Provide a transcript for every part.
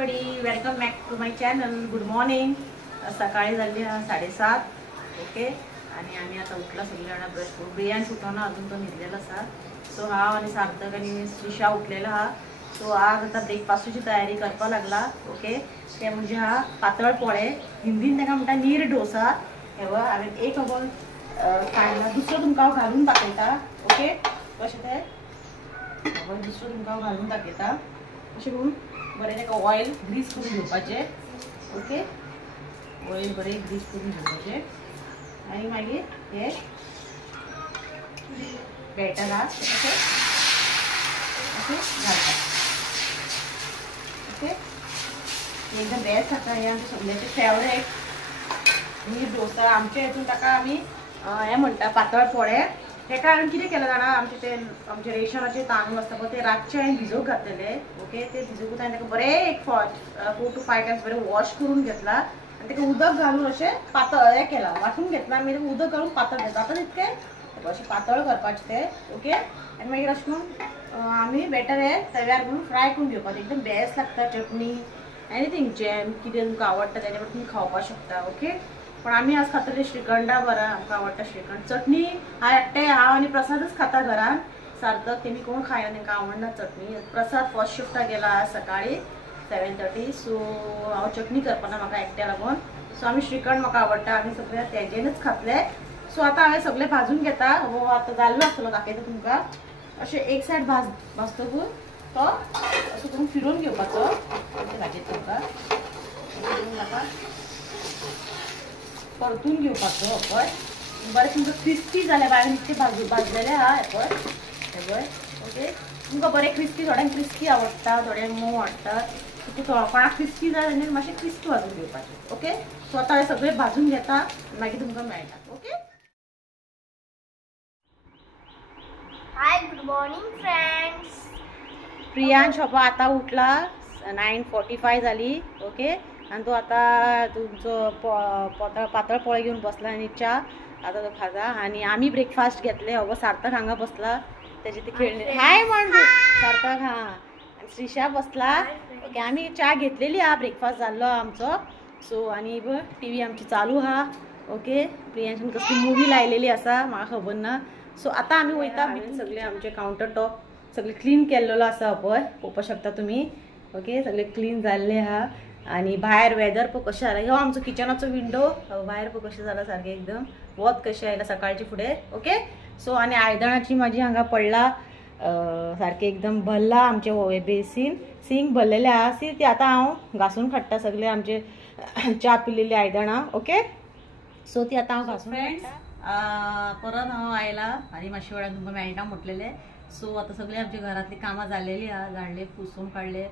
Everybody, welcome back to my channel. Good morning. सकाळी झाली 7:30. Okay. आणि आम्ही आता उठला सगळ्यांना ब्रश करून. बिर्याणी उठवणं अजून तो निघलेला असा. सो हा आणि सार्थक आणि श्रीषा उठलेला हा. सो आज आता ब्रेकफास्टची तयारी करपा लागला. ओके. ते म्हणजे हा पातळ पोळे, हिंदीन ताका म्हणटा नीर डोसा. हे बघ हांवें एक अगो काडला, दुसरो तुमकां घालून दाखयता. ओके. कशें तें दुसरो तुमकां घालून दाखयता. अशें करून बरें ताका ऑयल ग्रीस करून घेवपाचें. ओके. ऑयल बरें ग्रीस करून घेवपाचें आनी मागीर हे बॅटर हा अशें घालता. ओके. एकदम बेस्ट जाता. हे आमचे सगळ्यांचे फेवरेट नीर डोसा. आमच्या हितून ताका आमी हे म्हणटा पातळ पोळे. हेका हांवें कितें केलें जाणा, आमचे रेशनाचे तांदूळ आसता पळय ते रातचे हांवें भिजोवंक घातलेले. ओके. ते भिजोवून हांवें ताका बरें एक 4 to 5 टायम्स बरें वॉश करून घेतला आनी ताका उदक घालून अशें पातळ हे केला, वाटून घेतला. मागीर उदक घालून पातळ घेतला. आतां तितकें अशें पातळ करपाचें तें. ओके. आनी मागीर अशें करून आमी बॅटर हे तव्यार करून फ्राय करून घेवपाचें. एकदम बेस्ट लागता. चटणी एनीथींग जॅम कितें तुमकां आवडटा तेच्या बरोबर तुमी खावपाक शकता. ओके. पण आम्ही आज खातले श्रीखंडा बरा. आमकां आवडटा श्रीखंड. चटणी हांव आनी प्रसादच खाता घरान. सार्थक तेमी कोण खायना, तांकां आवडना चटणी. प्रसाद फर्स्ट शिफ्टा गेला आज सकाळी 7:30. सो हांव चटणी करपाना म्हाका एकट्या लागून. सो आमी श्रीखंड म्हाका आवडटा, आमी सगळे तेजेनच खातले. सो आतां हांवें सगळे भाजून घेता. हो आतां जाल्लो आसतलो दाखयता तुमकां. अशें एक सायड भाजतकूच तो असो करून फिरोवन घेवपाचो भाजयेत तुमकां. नाका परतून घेवपाचो पळय. बरें तुमकां क्रिस्पी जाले बाय इतके भाजलेले हा हे पळय. हे पळय. ओके. तुमकां बरें क्रिस्पी, थोड्यांक क्रिस्पी आवडटा, थोड्यांक मोव आवडटा. कोणाक क्रिस्पी जाय जाल्यार मातशें क्रिस्पी भाजून घेवपाचें. ओके. सो आतां हांवें सगळें भाजून घेता, मागीर तुमकां मेळटा. ओके. हाय, गुड मॉर्निंग फ्रेंड्स. प्रियांश बाबा आता उठला. 9:45 झाली. ओके. आणि तो आता तुमचो पातळ पोळे घेऊन बसला आणि च्या आता तो खाता. आणि आम्ही ब्रेकफास्ट घेतले. हो सार्थक हांगा बसला, त्याची ते खेळणे. हाय म्हणतो सार्थक. हा. आणि श्रीषा बसला. ओके. आम्ही च्या घेतलेली हा, ब्रेकफास्ट जाल्लो आमचो. सो आणि टीव्ही आमची चालू हा. ओके. प्रियांशन कसली मूवी लायलेली असा म्हाका खबर ना. सो आता आम्ही वयता. सगळे आमचे काउंटर टॉप सगळे क्लीन केल्लेलो आसा पळय, पळोवपाक शकता तुम्ही. ओके. सगळे क्लीन जाल्ले हा. आणि भायर वेदर पळय कशें जालां. ह्यो आमचो किचनाचो विंडो. भायर पळय कशें जालां सारकें एकदम वत कशें आयलां सकाळचे फुडें. ओके. सो आनी आयदनाची म्हाजी हांगा पडला सारकें एकदम भरला आमचे बेसीन. सिंक भरलेले आहा. ती आतां हांव घासून काडटा सगळे आमचे च्या पिल्लेली आयदनां. ओके. सो ती आतां हांव घासून काडटा. परत हांव आयला आनी मातशे वेळान तुमकां मेळटा म्हटलेलें. सो आतां सगळी आमची घरांतली कामां जाल्लेली आहा. झाडले, पुसून काडले,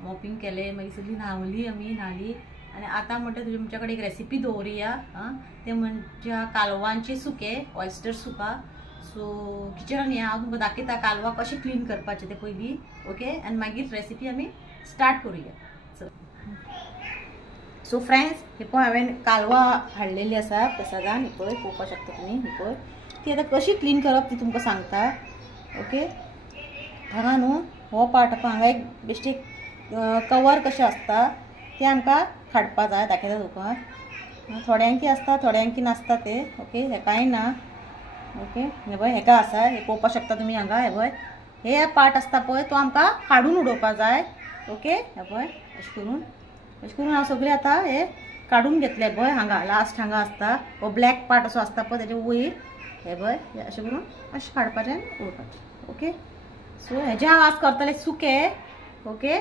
मॉपिंग केले, मागीर सगळी न्हावली आमी. न्हाली आनी आतां म्हणटा तुमच्या कडेन एक रेसिपी दवरुया. ते म्हणजे कालवांचे सुके, ऑयस्टर सुका. सो किचनान या, हांव तुमकां दाखयता कालवां कशें क्लीन करपाचें ते पयलीं. ओके. आनी मागीर रेसिपी आमी स्टार्ट करुया. सो फ्रेंड्स, हे पळय हांवें कालवां हाडलेली आसा प्रसादान. हे पळय पळोवपाक शकता तुमी. हे पळय ती आतां कशी क्लीन करप ती तुमकां सांगता. ओके. हांगा न्हू हो पार्ट पळय, हांगा एक बेश्टी कवर कशें आसता तें आमकां काडपा जाय. दाखयता तुका. थोड्यांकी आसता, थोड्यांकी नासता ते. ओके. हेकाय ना. ओके. हे पळय हेका आसा. हे पळोवपाक शकता तुमी हांगा. हे पळय हे पार्ट आसता पळय तो आमकां काडून उडोवपा जाय. ओके. हे पळय अशें करून हांव सगळें आतां हे काडून घेतले. पळय हांगा लास्ट हांगा आसता हो ब्लॅक पार्ट असो आसता पळय तेजे वयर. हे पळय अशें करून अशें काडपाचें, उडोवपाचें. ओके. सो हेजे हांव आज करतले सुके. ओके.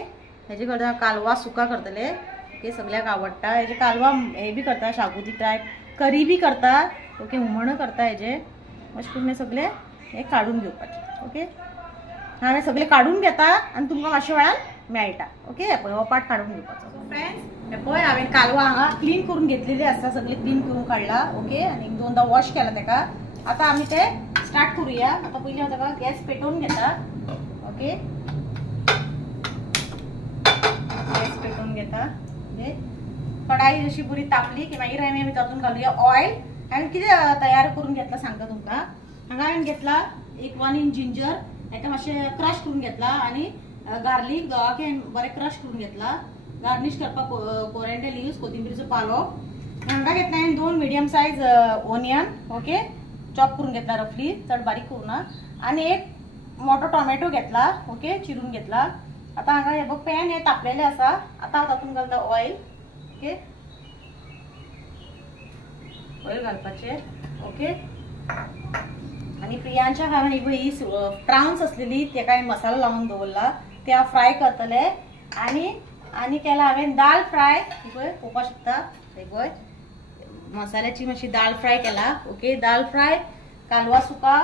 हेजे करता कालवा सुका करतले. ओके. सगळ्याक आवडटा हेजे कालवा. हे बी करता शागोती टायप, करी बी करता. ओके. हुमण करता हेजे. अशें करून हे सगळे हे काडून घेवपाचे. ओके. हांवें सगळे काडून घेता आनी तुमकां मातशे वेळान मेळटा. ओके. हे पळय हो पार्ट काडून घेवपाचो. फ्रेंड्स, हे पळय हांवें कालवा हांगा क्लीन करून घेतलेली आसता. सगळे क्लीन करून काडला. ओके. आनी 2दा वॉश केला तेका. आतां आमी ते स्टार्ट करुया. आतां पयलीं हांव तेका गॅस पेटोवन घेता. ओके. गॅस पेटोवन घेता. कढाई जशी बरी तापली की मागीर आमी तातूंत घालुया ऑयल. हांवें कितें तयार करून घेतला सांगता तुमकां. हांगा हांवें घेतला 1 इंच जिंजर. हेका मातशें क्रश करून घेतला. आनी गार्लीक बरें क्रश करून घेतला. गार्निश करपाक कोरिएंडर लीव्स, कोथिंबीरचो पालो. हांगा घेतला हांवें 2 medium size onion. Okay, chop करून घेतला रफली, चड बारीक करू ना. आणि एक मोठो टोमॅटो घेतला. ओके, चिरून घेतला. आता हांगा हे बघ पॅन हे तापलेले आसा. आता हांव तातूंत घालता ऑयल. ओके, ऑयल घालपाचे. ओके, आणि प्रियांच्या घरान ही प्राउन्स असलेली तेका हांवें मसाला लावून दवरला, ते हांव फ्राय करतले. आणि केला हांवें दाल फ्राय. पळय पळोवपाक शकता, पळय मसाल्याची मातशी दाल फ्राय केला. ओके, दाल फ्राय, कालवा सुका,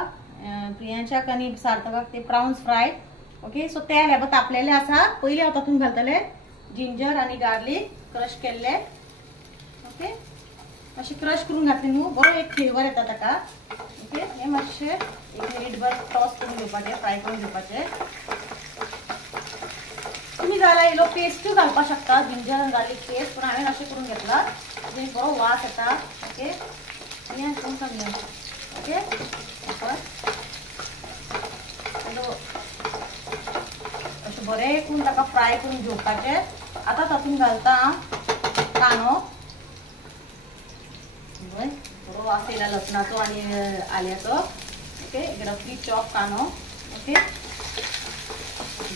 प्रियांच्याक आनी सार्थकाक ते प्राउन्स फ्राय. ओके, सो तेल हे तापलेले आसा. पयलीं हांव तातूंत घालतले जिंजर आनी गार्लीक क्रश केल्ले. ओके, मातशे क्रश करून घातले न्हू, बरो एक फ्लेवर येता ताका. ओके, हे मातशे 1 मिनिटभर टॉस करून घेवपाचे, फ्राय करून घेवपाचे. तुम्ही जाल्यार इलो पेस्ट घालपाक शकता, जिंजर आनी गार्लीक पेस्ट, पण हांवें अशें करून घेतला. जेणे बरो वास येता. ओके, आणि सांगया. ओके, अशें बरें करून ताका फ्राय करून घेवपाचे. आता तातूंत घालता कांदो. बरो वास येयला लसणाचो आनी आल्याचो. ओके, रफली चॉप कांदो. ओके,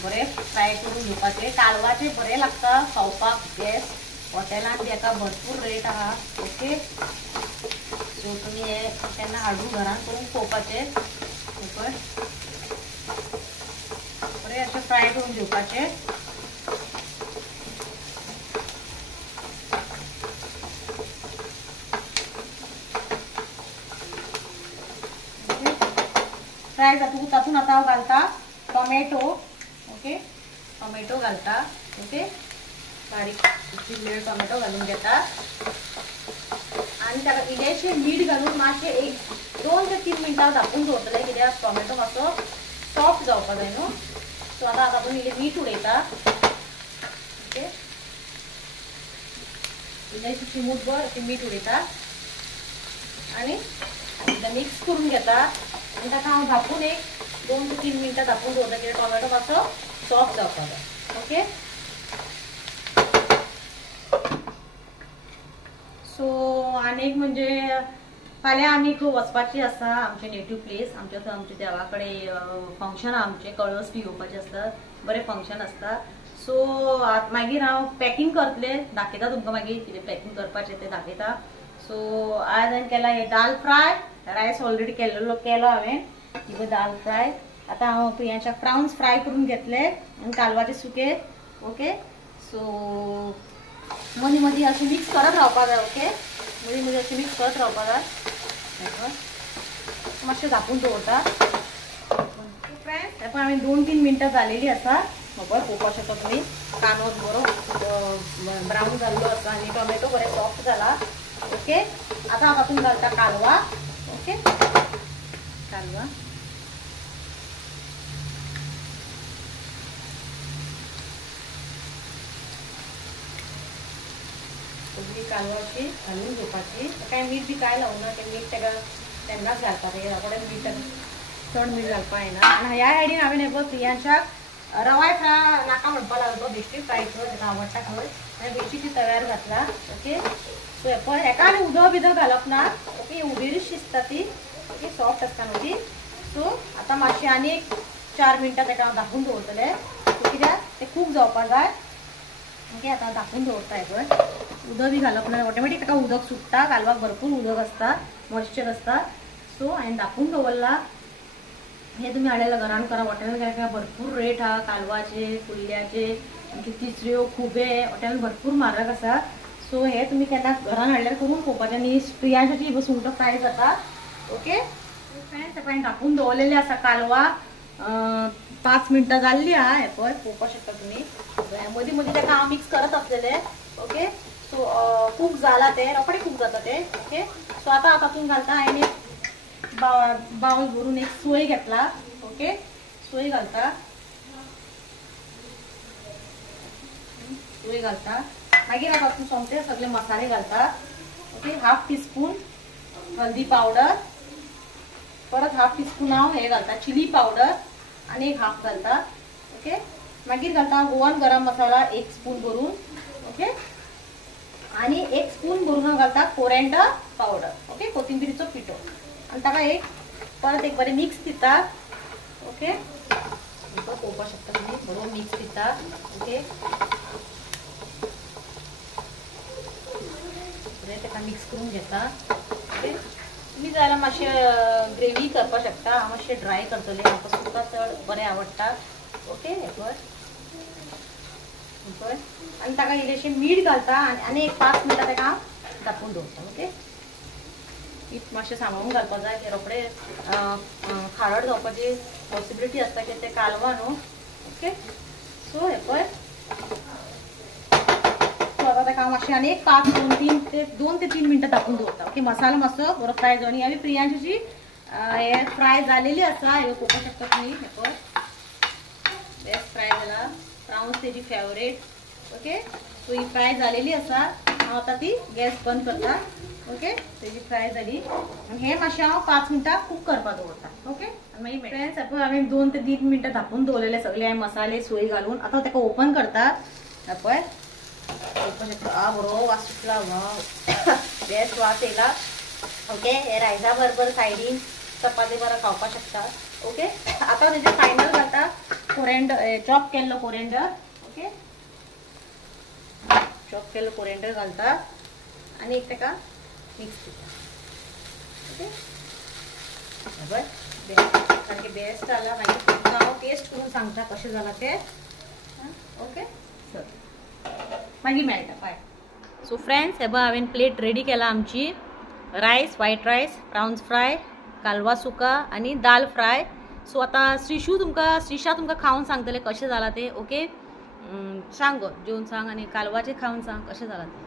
बरे फ्राय करून घेवपाचे. कालवाचे बरे लागता खावपाक. गॅस हॉटेलांत तेका भरपूर रेट आहा. ओके, सो तुमी हे केन्ना हाडून घरान करून पळोवपाचे. बरे अशे फ्राय करून घेवपाचे. फ्राय तातूंत आता हांव घालता टोमॅटो. ओके, टोमॅटो घालता. ओके, बारीक चिरलेले टोमॅटो घालून घेता. आणि ताका इल्लेशें मीठ घालून मातशें एक 2 ते 3 मिनटां धापून दवरतले, कित्याक टोमॅटो मातसो सॉफ्ट जावपाक जाय न्हू. सो आतां तातूंत इल्लें मीठ उडयता. ओके, इल्लेशें चिमूटभर अशें मीठ उडयता आनी मिक्स करून घेता. आणि ताका हांव धापून एक 2 ते 3 मिनटां धापून दवरता, कित्याक टोमॅटो मातसो सॉफ्ट जावपाक जाय. ओके, सो आनीक म्हणजे फाल्यां आमी खंय वचपाची आसा, आमचे नेटीव प्लेस. आमच्या देवा कडेन फंक्शन आमचे कळस बी घेवपाचे आसता, बरें फंक्शन आसता. सो मागीर हांव पॅकींग करतले, दाखयता तुमकां मागीर कितें पॅकींग करपाचें तें दाखयता. सो आज हांवें केला हे दाल फ्राय. रायस ऑलरेडी केलो हांवें. ही दाल फ्राय. आता हांव प्रियांच्या प्राउन्स फ्राय करून घेतले आनी कालवाचे सुके. ओके, सो मदीं मदीं अशें मिक्स करत रावपाक जाय. ओके, मदीं मदीं अशें मिक्स करत रावपाक जाय. मातशें धापून दवरता. फ्रेंड्स, हांवें 2-3 मिनटां जालेली आसा. बरें पळोवपाक शकता तुमी, कांदो बरो ब्रावन जाल्लो आसा आनी टोमॅटो बरें सॉफ्ट जाला. ओके, आता हांव तातूंत घालता कालवा. ओके, कालवा. सगळी कालवाची घालून घेवपाची. काय मीठ बी काय लावना, ते मीठ ताका तेन्नाच घालपाक जाय. रोखडें मीठ चड मीठ घालपाक येना. आनी ह्या सायडीन हांवें हे प्रियांच्याक रवाय फ्राय नाका म्हणपाक लागलो, बेश्टी फ्राय कर, ताका आवडटा खंय. हांवें बेश्टी तव्यार घातला. ओके, सो हे पळय, हेका आनी उदक बिदक घालप ना. ओके, उबेरूच शिजता ती. ओके, सॉफ्ट आसता न्हू ती. सो आतां मातशें आनी 4 मिनटां ताका हांव धापून दवरतलें, कित्याक तें खूब जावपाक जाय. ओके, आतां धापून दवरता. हे पळय, उदक बी घालप ना, ऑटोमॅटीक ताका उदक सुट्टा. कालवाक भरपूर उदक आसता, मॉइश्चर आसता. सो हांवें धापून दवरला. हे तुम्ही हाडलेलं घरान करा. हॉटेलान गेल्यार भरपूर रेट आहा कालवाचे, कुल्ल्याचे, आमचे तिसऱ्यो, खुबे. हॉटेलान भरपूर म्हारग आसा. सो हे तुम्ही केन्ना घरान हाडल्यार करून पळोवपाचें. आनी प्रियांची सुंगटां फ्राय जाता. ओके, फ्रेंड्स, हांवें धापून दवरलेले आसा कालवा. 5 मिनटां जाल्ली आहा. हे पळय पळोवपाक शकता तुमी. मदीं मदीं ताका हांव मिक्स करत आसलेलें. ओके, सो कूक जाला तें, रोखडें कूक जाता तें. ओके, सो आतां हांव तातूंत घालता. हांवें एक बाउल भरून एक सोय घेतला. ओके, सोय घालता. सोय घालता. मागीर हांव तातूंत सोमते सगळे मसाले घालता. ओके, 1/2 टीस्पून हल्दी पावडर, परत 1/2 टीस्पून हांव हे घालता चिली पावडर आनी एक 1/2 घालता. ओके, मागीर घालता गोवन गरम मसाला 1 स्पून भरून. ओके. आणि 1 स्पून भरून घालता कोरिएंडर पावडर. ओके, कोथिंबीरचो पिठो. आणि ताका परत एक बरें मिक्स दिता. ओके, पळोवपाक शकता तुम्ही बरोबर मिक्स दिता. ओके, ताका मिक्स करून घेता. ओके, तुम्ही जाल्यार मातशें ग्रेवी करपाक शकता. हांव मातशें ड्राय करतलें, म्हाका सुका चड बरें आवडटा. ओके, आणि ताका इल्लेशें मीठ घालता आनी एक 5 मिनटां ताका हांव धापून दवरता. ओके, मीठ मातशें सांबाळून घालपाक जाय, ते रोखडे खारट जावपाची पॉसिबिलिटी आसता की ते कालवां न्हू. ओके, सो हे पळय आता ताका हांव मातशें आनी एक 2 ते 3 मिनटां धापून दवरता. ओके, मसालो मातसो बरो फ्राय जावन हांवें प्रियांशूची हे फ्राय जालेली आसा. हे पळोवपाक शकता तुमी. हे पळय बेस्ट फ्राय जाला. प्राउन्स तेजी फेवरेट. ओके, सो ही फ्राय जालेली आसा. हांव आतां ती गॅस बंद करता. ओके, तेजी फ्राय जाली आनी हे मातशें हांव 5 मिनटां कुक करपाक दवरता. ओके, आनी मागीर फ्रेंड्स हांवें 2 ते 3 मिनटां धापून दवरलेले सगळे हांवें मसाले सोय घालून. आतां ताका ओपन करता. पळय ओपन शकता. बरो वास सुटला. बेस्ट वास येयला. ओके, हे रायसा बरोबर सायडीन चपाती बरो खावपाक शकता. ओके, आतां तेजे फायनल घालता कोरिएंडर, चॉप केल्लो कोरिएंडर. ओके, चॉप केल्लो कोरिएंडर घालता आनी एक ताका मिक्स दिता. ओके, बरोबर सारकें बेस्ट जाला. मागीर तुमकां हांव टेस्ट करून सांगता कशें जालां तें. ओके, मागीर मेळटा. बाय. सो फ्रेंड्स, हे पळय हांवें प्लेट रेडी केला आमची. रायस, व्हायट रायस, प्राउन्स फ्राय, कालवा सुका आनी दाल फ्राय. सो आतां श्रीशा तुमकां खावन सांगतले कशें जालां तें. ओके, सांग गो, जेवन सांग आनी कालवाचें खावन सांग कशें जालां तें.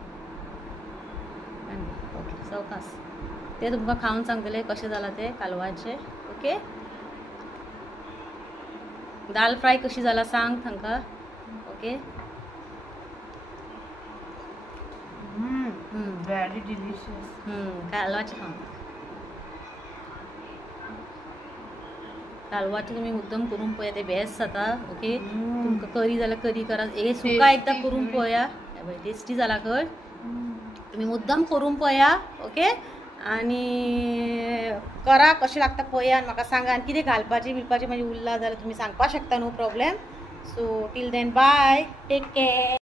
ओके, सवकास ते तुमकां खावन सांगतले कशें जालां तें कालवाचें. ओके, दाल फ्राय कशी जाला सांग तांकां. Okay, very delicious. कालवाचें खावन. कालवाचें तुमी मुद्दम करून पळया, ते बेस्ट जाता. ओके, तुमकां करी जाल्यार करी करा. हे सुका एकदां करून पळया. टेस्टी जाला खंय. तुम्ही मुद्दाम करून पळया. ओके, आणि करा कशें लागता पळया आनी म्हाका सांगा. आनी कितें घालपाचें बिलपाचें मागीर उरलां जाल्यार तुमी सांगपाक शकता. No problem. So till then bye, take care.